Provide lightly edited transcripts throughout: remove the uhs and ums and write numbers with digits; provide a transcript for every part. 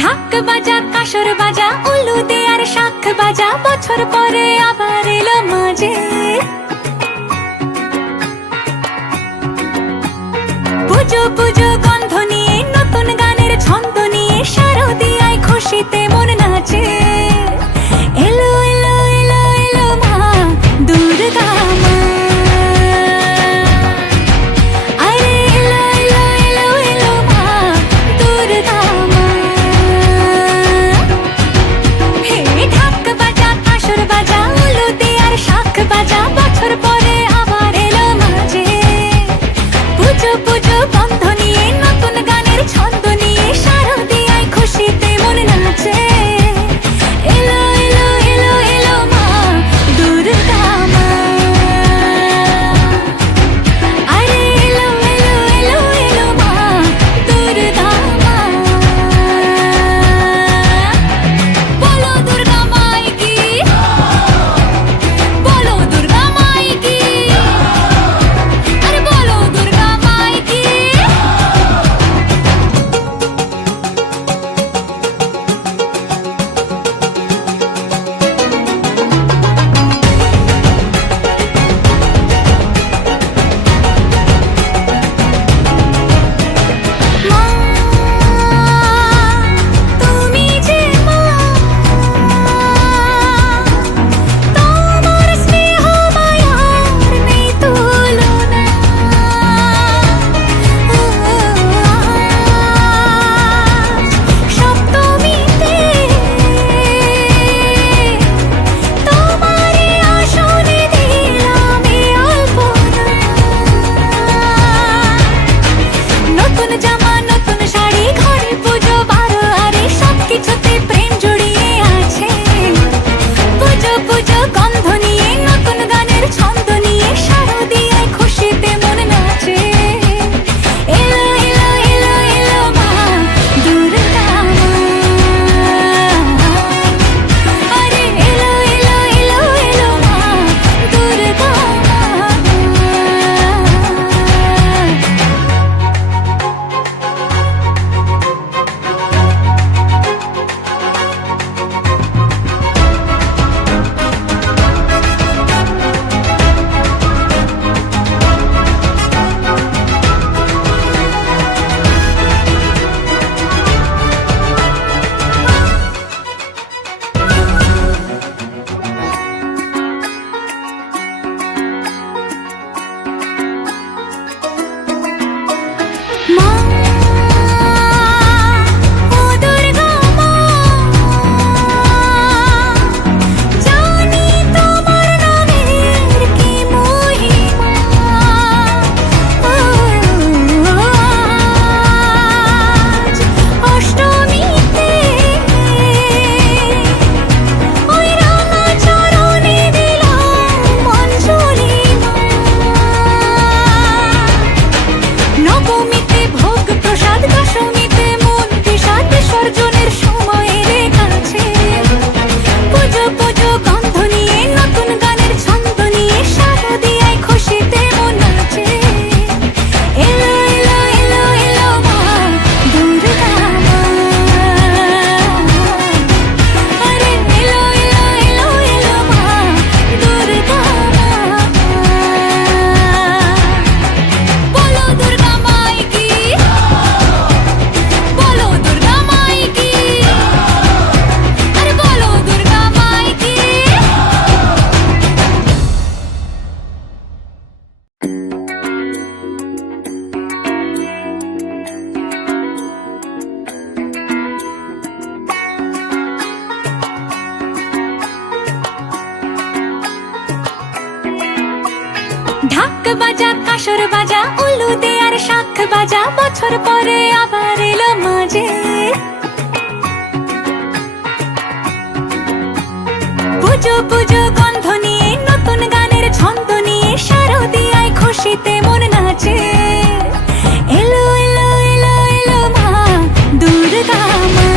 ঢাক বাজা কাসর বাজা উলু দে আর শাখ বাজা, বছর পরে আবার এলো মাঝে। পুজো পুজো গন্ধ নিয়ে নতুন গানের ছন্দ নিয়ে শারদিয়ায় খুশিতে মন নাচে। এলো এলো এলো এলো মা দুর্গা মা, আরে এলো এলো এলো এলো মা দুর্গা মা। হে ঢাক বাজা কাসর বাজা উলু দে আর শাখ বাজা, বছর পরে আবার এলো মাঝে। পুজো পুজো গন্ধ নিয়ে নতুন গানের ছন্দ নিয়ে শারদিয়ায় খুশিতে মন নাচে। এলো এলো এলো এলো মা দুর্গা মা, আরে এলো এলো এলো এলো মা দুর্গা মা। বলো দুর্গা মাই কি, বলো দুর্গা মাই কি, আরে বলো দুর্গা মাই কি। মা তুমি যে মা, তোমার স্নেহ মায়ার নেই তুলনা। সপ্তমীতে তোমারে আসনে দিলাম এই অল্পনা। নতুন জামা নতুন শাড়ি ঘরে পুজো বারো, আরে সবকিছুতে প্রেম জড়িয়ে আছে। পুজো পুজো গন্ধ নিয়ে নতুন গানের ছন্দ নিয়ে শারদিয়ায় খুশিতে মন নাচে। এলো এলো এলো এলো মা দুর্গা মা, আরে এলো এলো এলো এলো মা দুর্গা মা। মা ও দুর্গা মা, জানি তোমার নামের কি মহিমা। আজ অষ্টমীতে ওই রাঙা চরণে দিলাম অঞ্জলি মা। নবমীতে ভোগ প্রসাদ, দশমীতে মন বিষাদ, বিসর্জনের সময় এলে কাছে। পুজো পুজো গন্ধ নিয়ে নতুন গানের ছন্দ নিয়ে শারদিয়ায় খুশিতে মন নাচে। এলো এলো এলো এলো মা দুর্গা মা, আরে এলো এলো এলো এলো মা দুর্গা মা। বলো দুর্গা মাই কি, বলো দুর্গা মাই কি, আরে বলো দুর্গা মাই কি। ঢাক বাজা কাসর বাজা উলু দে আর শাখ বাজা, বছর পরে আবার এলো মাঝে। পুজো পুজো গন্ধ নিয়ে নতুন গানের ছন্দ নিয়ে শারদিয়ায় খুশিতে মন নাচে। এলো এলো এলো এলো মা দুর্গা মা,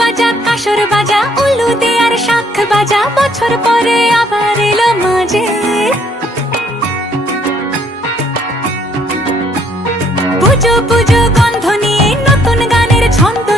বাজা কাসর বাজা উলু দে আর শাখ বাজা বছর পরে আবার এলো মাঝে পুজো পুজো গন্ধ নিয়ে নতুন গানের ছন্দ